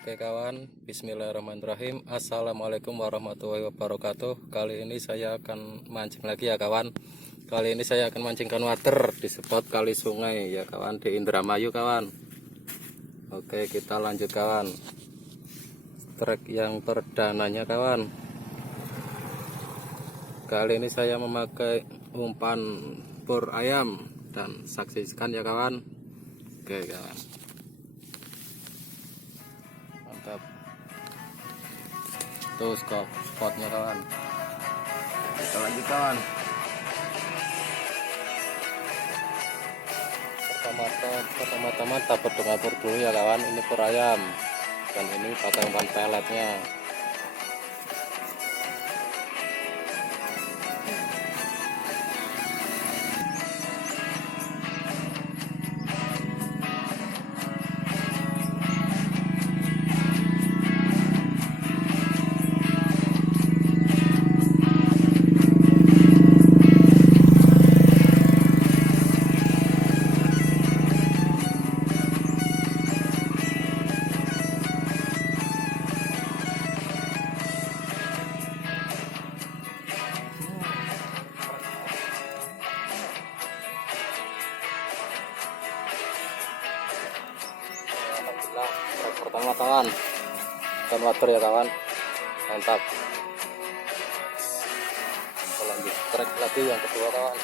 Oke kawan, bismillahirrahmanirrahim. Assalamualaikum warahmatullahi wabarakatuh. Kali ini saya akan mancing lagi ya kawan. Kali ini saya akan mancingkan water di spot kali sungai ya kawan, di Indramayu kawan. Oke, kita lanjut kawan. Strike yang perdananya kawan. Kali ini saya memakai umpan bor ayam dan saksikan ya kawan. Oke kawan, mantap. Tuh spotnya kawan. Kita lanjut kawan. Pertama-tama dapat dengan bor dulu ya kawan. Ini bor ayam dan ini pakai umpan peletnya. Alhamdulillah, strike pertama kawan, dan water ya kawan, mantap. Kita lanjut strike lagi yang kedua kawan.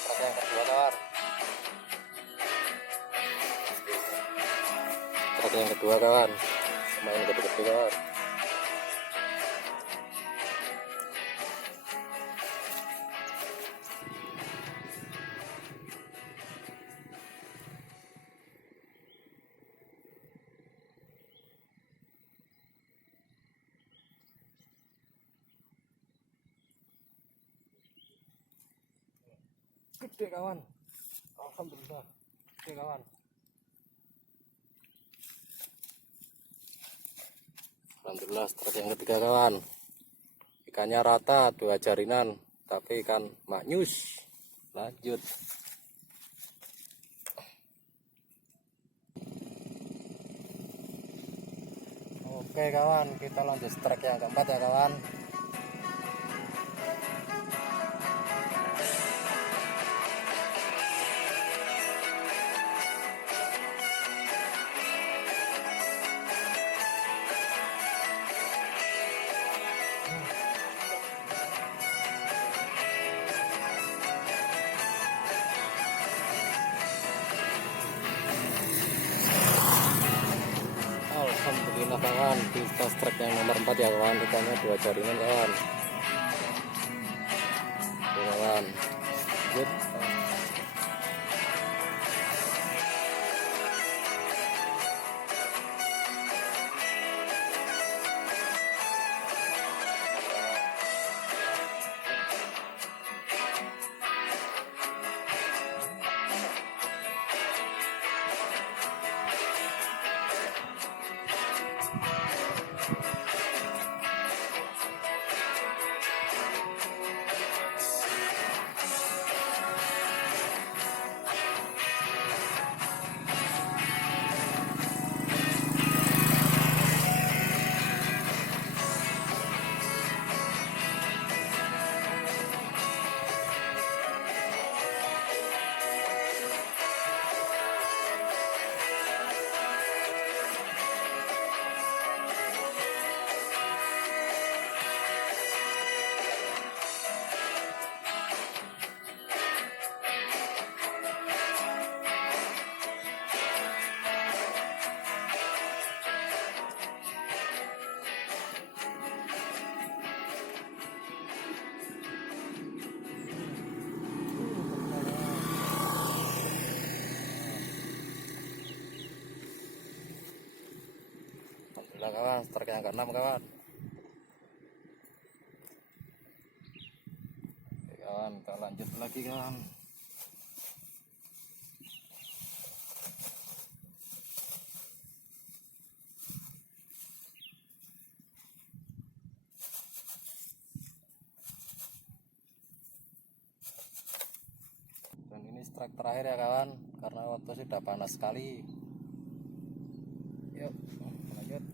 Strike yang kedua kawan. Strike yang kedua kawan, main gede-gede kawan. Gede kawan, alhamdulillah gede kawan. Alhamdulillah strike yang ketiga kawan. Ikannya rata, 2 jarinan, tapi ikan maknyus. Lanjut. Oke kawan, kita lanjut strike yang keempat ya kawan. Alhamdulillah kawan, kita strike yang nomor 4 ya kawan. Ikannya 2 jaringan kawan. Oke kawan, good. Alhamdulillah kawan, strike yang ke-6 kawan. lanjut lagi kawan. Dan ini strike terakhir ya kawan, karena waktu sudah panas sekali. Yuk lanjut.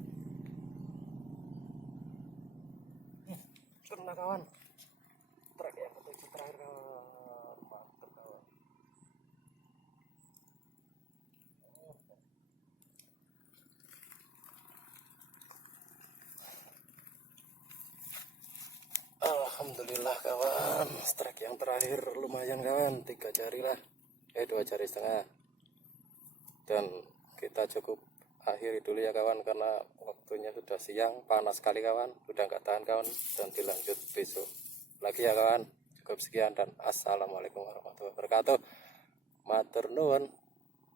Kena kawan, strike yang ketujuh terakhir kawan, mantap kawan. Alhamdulillah kawan, strike yang terakhir lumayan kawan, 3 jari lah, 2 jari setengah. Dan kita cukup akhiri dulu ya kawan, karena waktunya sudah siang, panas sekali kawan, udah nggak tahan kawan, dan dilanjut besok lagi ya kawan. Cukup sekian dan assalamualaikum warahmatullahi wabarakatuh. Matur nuwun,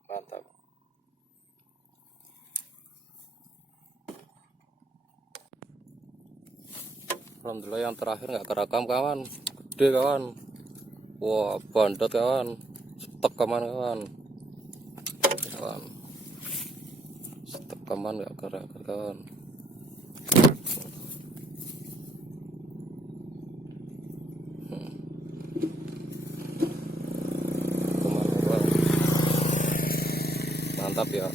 mantap. Alhamdulillah yang terakhir nggak kerekam kawan, gede kawan. Wah bandot kawan, stek kaman kawan, stek kaman nggak kerekam kawan. Mantap ya.